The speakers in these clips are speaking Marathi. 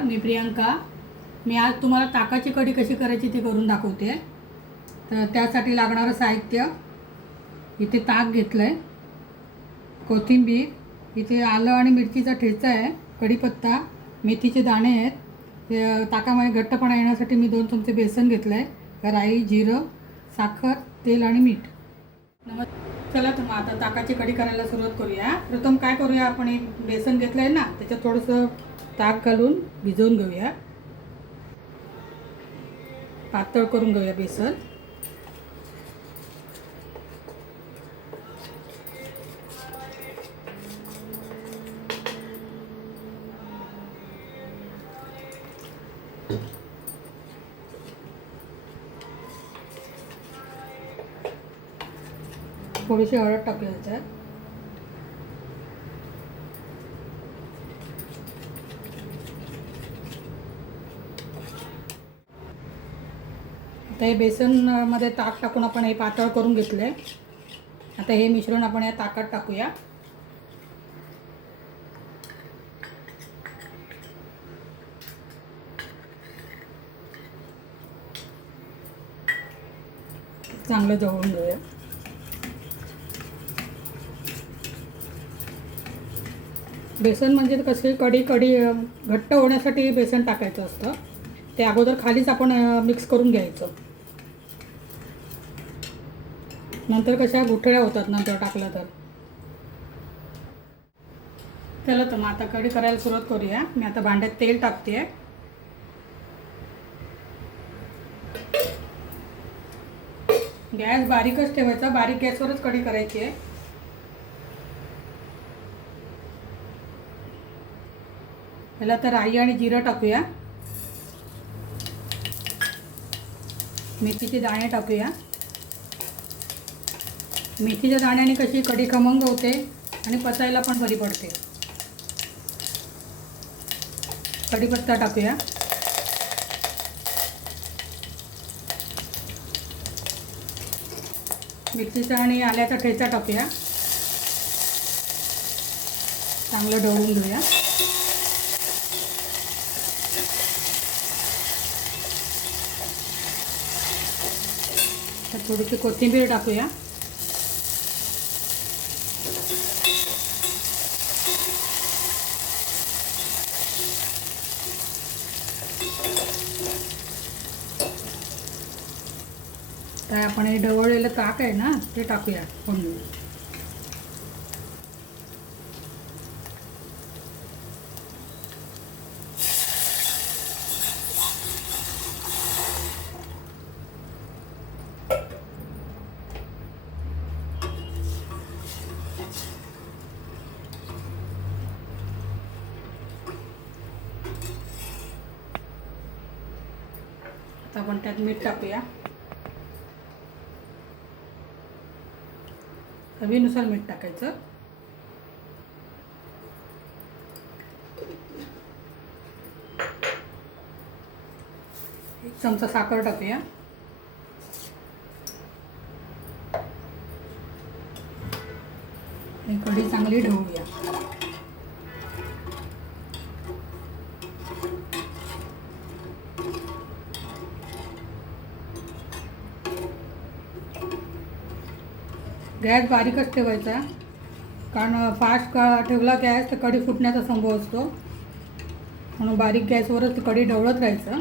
नमस्कार, मी प्रियंका. मी आज तुम्हाला ताकाची कढी कशी करायची ते करून दाखवते. तर त्यासाठी लागणारं साहित्य, इथे ताक घेतलं आहे, कोथिंबीर, इथे आलं आणि मिरचीचा ठेचा आहे, कढीपत्ता, मेथीचे दाणे आहेत. ताकामध्ये घट्टपणा येण्यासाठी मी 2 चमचे बेसन घेतलं आहे, राई, जिरं, साखर, तेल आणि मीठ. चला तर मग आता ताकाची कढी करायला सुरुवात करूया. प्रथम काय करूया, आपण एक बेसन घेतलं आहे ना, त्याच्यात थोडंसं ताक घालून भिजवून घेऊया. पातळ करून घेऊया बेसन. थोडीशी हळद टाकूया त्याच्यात. आता हे बेसनमध्ये ताक टाकून आपण हे पातळ करून घेतलं आहे. आता हे मिश्रण आपण या ताकात टाकूया. चांगलं जवळून घेऊया. बेसन म्हणजे कशी कढी घट्ट होण्यासाठी बेसन टाकायचं असतं. ते अगोदर खालीच आपण मिक्स करून घ्यायचं. नंतर कशा गुठळ्या होतात नंतर टाकलं तर. चला तर मग आता कढी करायला सुरुवात करूया. मी आता भांड्यात तेल टाकते. गॅस बारीकच ठेवायचा, बारीक गॅसवरच कढी करायची आहे. पहिला तर राई आणि जिरं टाकूया. मेथीचे दाणे टाकूया. मेथीच्या दाण्याने कशी कढी खमंग होते आणि पचायला पण बरी पडते. कढीपत्ता टाकूया. मिरचीचा आणि आल्याचा ठेचा टाकूया. चांगलं ढवळून घेऊया. थोडीशी कोथिंबीर टाकूया. तर आपण हे ढवळलेलं ताक आहे ना, ते टाकूया फोडणीत. आता आपण त्यात मीठ टाकूया. चवीनुसार मीठ टाकायचं. एक चमचा साखर टाकूया. ही कढी चांगली ढवळूया. गॅस बारीकच ठेवायचा, कारण फास्ट ठेवला गॅस तर कढी फुटण्याचा संभव असतो. म्हणून बारीक गॅसवरच कढी ढवळत राहायचं.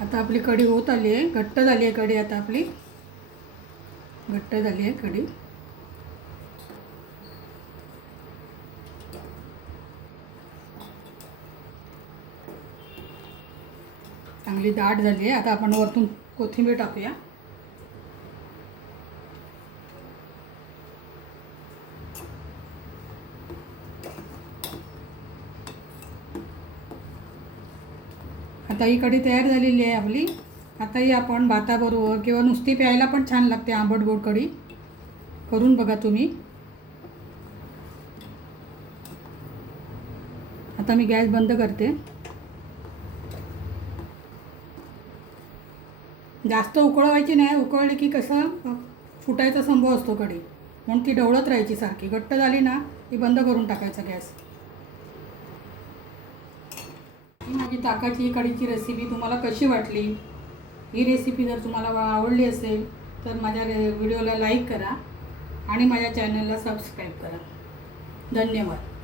आता आपली कढी होत आली आहे, घट्ट झाली आहे कढी. आता आपली घट्ट झाली आहे कढी. चांगली दाट झाली आहे. आता आपण वरतून कोथिंबीर टाकूया. आता ही कढी तयार झालेली आहे आपली. आता ही आपण भाताबरोबर किंवा नुसती प्यायला पण छान लागते आंबट गोड कढी. करून बघा तुम्ही. आता मी गॅस बंद करते. जास्त उकळवायची नाही, उकळली की कसं फुटायचा संभव असतो कढी, म्हणून ती ढवळत राहायची सारखी. घट्ट झाली ना ती बंद करून टाकायचा गॅस. ही माझी ताकाची कढीची रेसिपी तुम्हाला कशी वाटली? ही रेसिपी जर तुम्हाला आवडली असेल तर माझ्या व्हिडिओला लाईक करा आणि माझ्या चॅनलला सबस्क्राईब करा. धन्यवाद.